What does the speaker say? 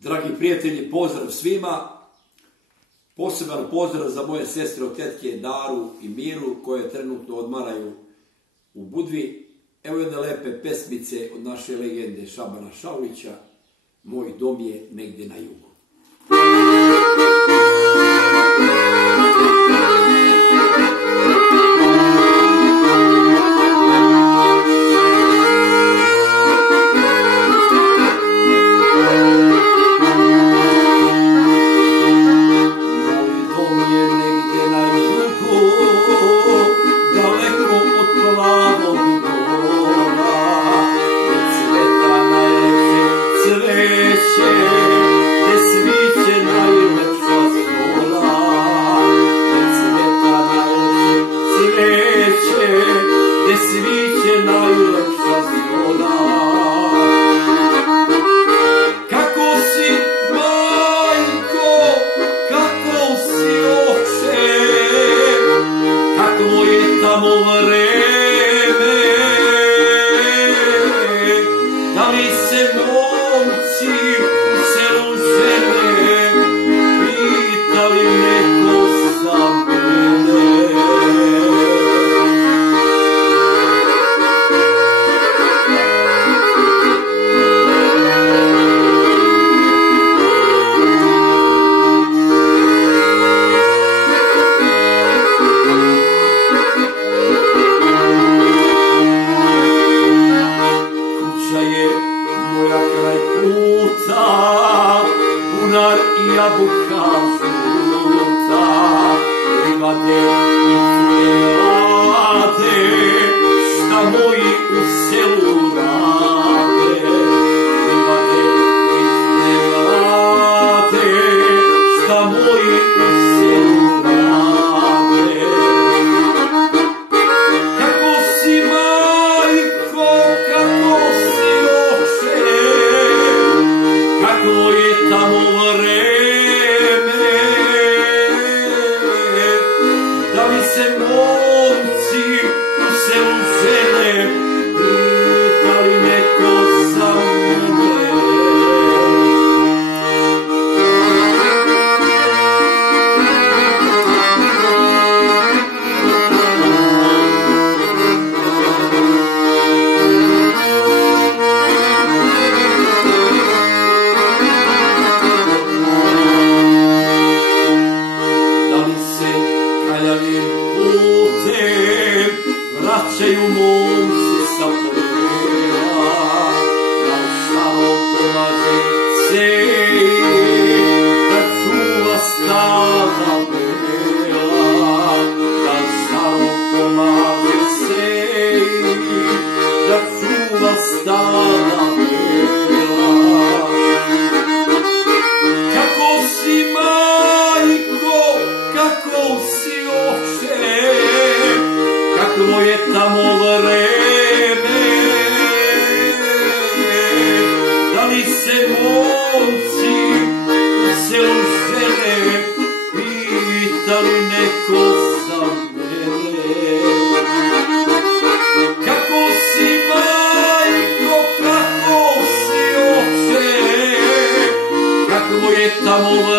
Dragi prijatelji, pozdrav svima. Poseban pozdrav za moje sestre od tetke Daru i Miru koje trenutno odmaraju u Budvi. Evo jedne lepe pesmice od naše legende Šabana Šaulića. Moj dom je negdje na jugu. Bunar i jabuka žuta, livade i cvijevade, šta moji u selu rade. Livade i cvijevade, šta moji u selu rade. Kako si majko, kako si oče, kako je tamo vreme, da li se momci u selu žele, pita li neko za mene. Vraćaju momci sa pola, da u šaro pomaže seji, da čuva stada bela. Da u šaro pomaže seji, da čuva stada bela. Kako si majko, kako si oče, kakvo je tamo vreme, da li se momci u selu žele, pita li neko za mene. Kako si majko, kako si oče, kakvo je tamo vreme,